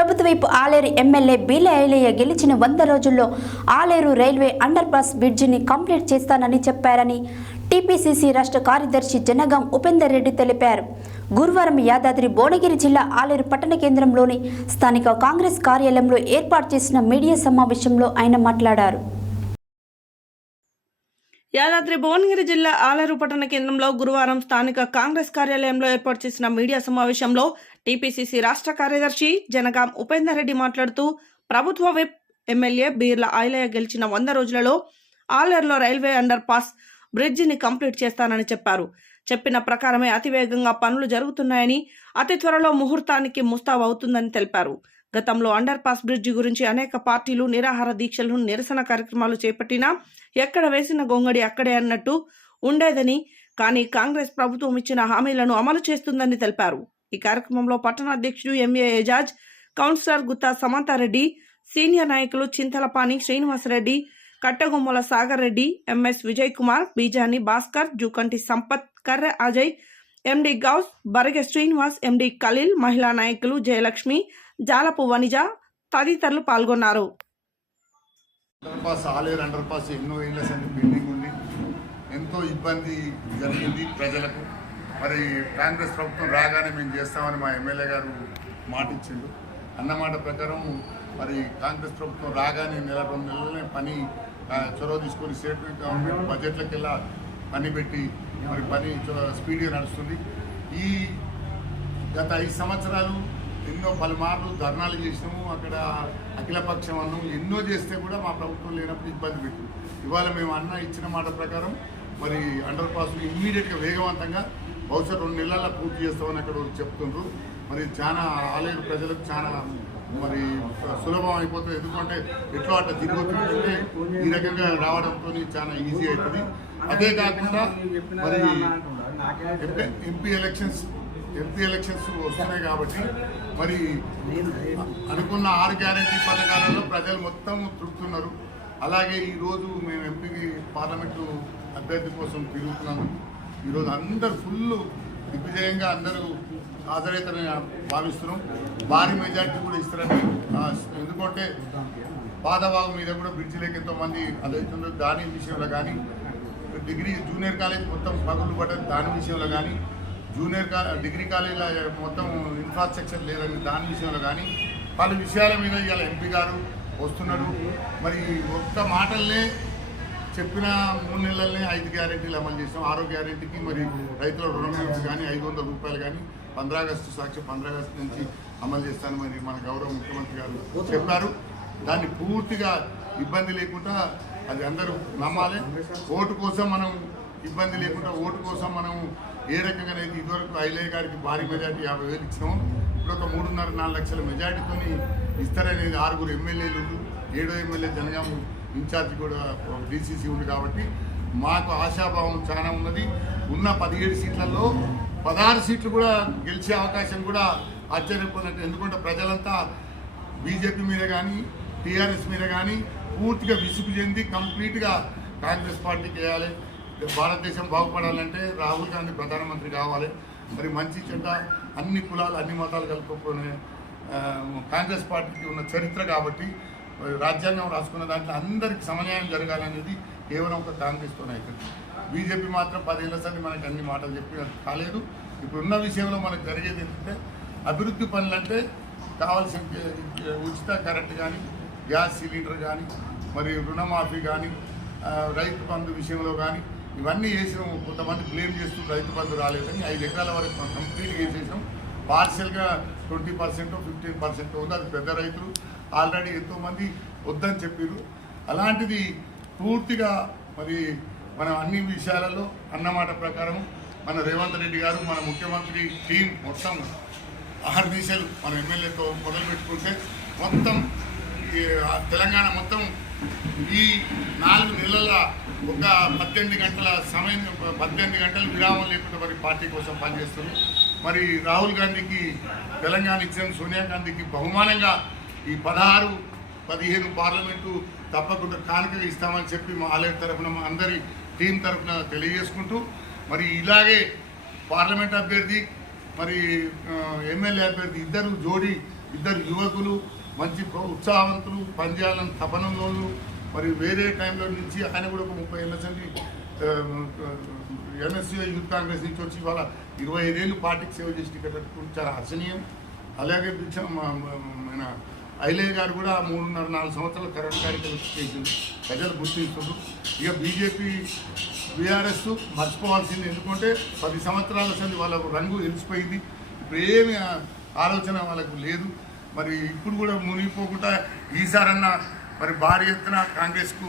ప్రభుత్వవైపు Aler MLA Beerla Ilaiah గెలిచిన 100 రోజుల్లో Aler railway under pass బ్రిడ్జిని కంప్లీట్ చేస్తానని చెప్పారని టీపీసీసీ రాష్ట్ర కార్యదర్శి జనగాం ఉపేందర్ రెడ్డి తెలిపారు. గురువారం యాదాద్రి భువనగిరి జిల్లా ఆలేరు పట్టణ కేంద్రంలోని స్థానిక కాంగ్రెస్ కార్యాలయంలో ఏర్పాటు చేసిన మీడియా సమావేశంలో ఆయన మాట్లాడారు. యాదాద్రి భువనగిరి జిల్లా ఆలేరు పట్టణ కేంద్రంలో గురువారం స్థానిక కాంగ్రెస్ కార్యాలయంలో ఏర్పాటు చేసిన మీడియా సమావేశంలో టీపీసీసీ రాష్ట్ర కార్యదర్శి జనగాం ఉపేందర్ రెడ్డి మాట్లాడుతూ ప్రభుత్వ విప్ ఎమ్మెల్యే బీర్ల ఐలయ్య గెలిచిన 100 రోజులలో ఆలేరులో రైల్వే అండర్ పాస్ బ్రిడ్జిని కంప్లీట్ చేస్తానని చెప్పారు. చెప్పిన ప్రకారమే అతివేగంగా పనులు జరుగుతున్నాయని, అతి త్వరలో ముహూర్తానికి ముస్తాబు అవుతుందని తెలిపారు. గతంలో అండర్ పాస్ బ్రిడ్జి గురించి అనేక పార్టీలు నిరాహార దీక్షలు, నిరసన కార్యక్రమాలు చేపట్టినా ఎక్కడ వేసిన గొంగడి అక్కడే అన్నట్టు ఉండేదని, కానీ కాంగ్రెస్ ప్రభుత్వం ఇచ్చిన హామీలను అమలు చేస్తుందని తెలిపారు. ఈ కార్యక్రమంలో పట్టణ అధ్యక్షుడు MA Ejaz, councillor Gutta Samantha Reddy, senior నాయకులు Chintalapani Srinivasa Reddy, Kattagummala Sagar Reddy, MS Vijay Kumar, Bijani Bhaskar, Jukanti Sampath, Karre Ajay, MD Ghouse, Barage Srinivas, MD Khaleel, మహిళా నాయకులు జయలక్ష్మి, జాలపు వనిజ తదితరులు పాల్గొన్నారు. ఆలేరు అండర్ పాస్ ఎన్నో ఏళ్ళ బిల్డింగ్ ఉంది, ఎంతో ఇబ్బంది జరిగింది ప్రజలకు. మరి కాంగ్రెస్ ప్రభుత్వం రాగానే మేము చేస్తామని మా ఎమ్మెల్యే గారు మాట ఇచ్చిండు. అన్నమాట ప్రకారం మరి కాంగ్రెస్ ప్రభుత్వం రాగానే 1-2 నెలలనే పని చొరవ తీసుకొని స్టేట్ గవర్నమెంట్ బడ్జెట్లకు వెళ్ళా పని పెట్టి మరి పని స్పీడ్గా నడుస్తుంది. ఈ గత 5 సంవత్సరాలు ఎన్నో పలుమార్లు ధర్నాలు చేసినాము, అక్కడ అఖిలపక్షం అన్నాము, ఎన్నో చేస్తే కూడా మా ప్రభుత్వం లేనప్పుడు ఇబ్బంది పెట్టింది. ఇవాళ మేము ఇచ్చిన మాట ప్రకారం మరి అండర్ పాస్ని ఇమ్మీడియట్గా వేగవంతంగా బహుశా 2 నెలల్లో పూర్తి చేస్తామని అక్కడ చెప్తుండ్రు. మరి చాలా ఆలేరు ప్రజలకు చాలా మరి సులభం అయిపోతుంది. ఎందుకంటే ఎట్లా అట్లా తిరుగుతుంటే ఈ రకంగా రావడంతో చాలా ఈజీ అవుతుంది. అదే కాకుండా మరి ఎంపీ ఎలక్షన్స్ వస్తున్నాయి కాబట్టి మరి అనుకున్న 6 గ్యారెంటీ పథకాలలో ప్రజలు మొత్తం తృప్తున్నారు. అలాగే ఈరోజు మేము ఎంపీకి పార్లమెంటు అభ్యర్థి కోసం తిరుగుతున్నాము. ఈరోజు అందరు ఫుల్ దిగ్విజయంగా అందరూ హాజరవుతారని భావిస్తున్నాం. భారీ మెజార్టీ కూడా ఇస్తారని, ఎందుకంటే పాదభాగం మీద కూడా బ్రిడ్జిలోకి ఎంతోమంది అదవుతున్నారు. దాని విషయంలో కానీ, జూనియర్ కాలేజ్ మొత్తం పగులు పడ్డది దాని విషయంలో కానీ, డిగ్రీ కాలేజీలో మొత్తం ఇన్ఫ్రాస్ట్రక్చర్ లేదని దాని విషయంలో కానీ, పలు విషయాల మీద ఇవాళ ఎంపీ గారు వస్తున్నాడు. మరి ఒక్క మాటలనే చెప్పిన 3 నెలలనే 5 గ్యారెంటీలు అమలు చేసాం. 6వ గ్యారెంటీకి మరి రైతుల రుణమాఫీ కానీ 500 రూపాయలు కానీ 15 ఆగస్టు సాక్షి 15 ఆగస్టు నుంచి అమలు చేస్తాను మరి మన గౌరవ ముఖ్యమంత్రి గారు చెప్పారు. దాన్ని పూర్తిగా ఇబ్బంది లేకుండా అది అందరూ నమ్మాలి. ఓటు కోసం మనం ఇబ్బంది లేకుండా, ఓటు కోసం మనం ఏ రకంగానైతే ఇదివరకు ఐలయ్య గారికి భారీ మెజార్టీ 50,000 ఇచ్చినాము, ఇప్పుడు ఒక 3.5-4 లక్షల మెజార్టీతో ఇస్తారనేది 6 ఎమ్మెల్యేలు, 7వ ఎమ్మెల్యే జనగాం ఇన్ఛార్జి కూడా డీసీసీ ఉంది. కాబట్టి మాకు ఆశాభావం చాలా ఉన్నది. ఉన్న 17 సీట్లలో 16 సీట్లు కూడా గెలిచే అవకాశం కూడా ఆశ్చర్యపోయినట్టు. ఎందుకంటే ప్రజలంతా బీజేపీ మీద కానీ టీఆర్ఎస్ మీద కానీ పూర్తిగా విసుగు చెంది కంప్లీట్గా కాంగ్రెస్ పార్టీకి వేయాలి. భారతదేశం బాగుపడాలంటే రాహుల్ గాంధీ ప్రధానమంత్రి కావాలి. మరి మంచి చెడ్డ అన్ని కులాలు అన్ని మతాలు కలుపుకునే కాంగ్రెస్ పార్టీకి ఉన్న చరిత్ర కాబట్టి రాజ్యాంగం రాసుకున్న దాంట్లో అందరికి సమన్యాయం జరగాలనేది కేవలం ఒక కాంగ్రెస్తోనే అవుతుంది. బీజేపీ మాత్రం 10 ఏళ్ళ సార్లు మనకి అన్ని మాటలు చెప్పి కాలేదు. ఇప్పుడున్న విషయంలో మనకు జరిగేది ఏంటంటే అభివృద్ధి పనులు అంటే కావాల్సిన ఉచిత కరెంట్ కానీ, గ్యాస్ సిలిండర్ కానీ, మరి రుణమాఫీ కానీ, రైతు బంధు విషయంలో కానీ ఇవన్నీ చేసినాం. కొంతమంది బ్లేమ్ చేస్తూ రైతు బంధు రాలేదని 5 ఎకరాల వరకు మనం కంప్లీట్గా వేసేసాం. పార్షియల్గా 20% 15% ఉంది. అది పెద్ద రైతులు ఆల్రెడీ ఎంతోమంది వద్దని చెప్పారు. అలాంటిది పూర్తిగా మరి మనం అన్ని విషయాలలో అన్నమాట ప్రకారం మన రేవంత్ రెడ్డి గారు, మన ముఖ్యమంత్రి టీం మొత్తం 6 దిశలు మన ఎమ్మెల్యేతో మొదలు పెట్టుకుంటే మొత్తం తెలంగాణ మొత్తం ఈ 4 నెలల ఒక 18 గంటల సమయం, 18 గంటలు విరామం లేకుండా మరి పార్టీ కోసం పనిచేస్తారు. మరి రాహుల్ గాంధీకి తెలంగాణ ఇచ్చిన సోనియా గాంధీకి బహుమానంగా ఈ 16-15 పార్లమెంటు తప్పకుండా కానుకగా ఇస్తామని చెప్పి మా ఆలయ తరఫున మా అందరి టీం తరఫున తెలియజేసుకుంటూ, మరి ఇలాగే పార్లమెంట్ అభ్యర్థి మరి ఎమ్మెల్యే అభ్యర్థి ఇద్దరు జోడీ ఇద్దరు యువకులు మంచి ఉత్సాహవంతులు, పనిచేయాలని తపనలోను. మరి వేరే టైంలో నుంచి ఆయన కూడా ఒక 30 ఏళ్ళ నుంచి ఎంఎస్సీ యూత్ కాంగ్రెస్ నుంచి వచ్చి ఇవాళ 25 ఏళ్ళు పార్టీకి సేవ చేసి టికెట్ పెట్టుకుంటే చాలా హర్షణీయం. అలాగే మన ఐలయ్య గారు కూడా 3.5-4 సంవత్సరాలు కరెంట్ కార్యక్రమం చేసింది, ప్రజలు గుర్తించుకుంటూ. ఇక బీజేపీ బీఆర్ఎస్ మర్చిపోవాల్సింది, ఎందుకంటే 10 సంవత్సరాల సంది వాళ్ళకు రంగు తెలిసిపోయింది. ఇప్పుడు ఏమి ఆలోచన వాళ్ళకు లేదు. మరి ఇప్పుడు కూడా మునిగిపోకుండా ఈసారన్నా మరి భారీ ఎత్తున కాంగ్రెస్కు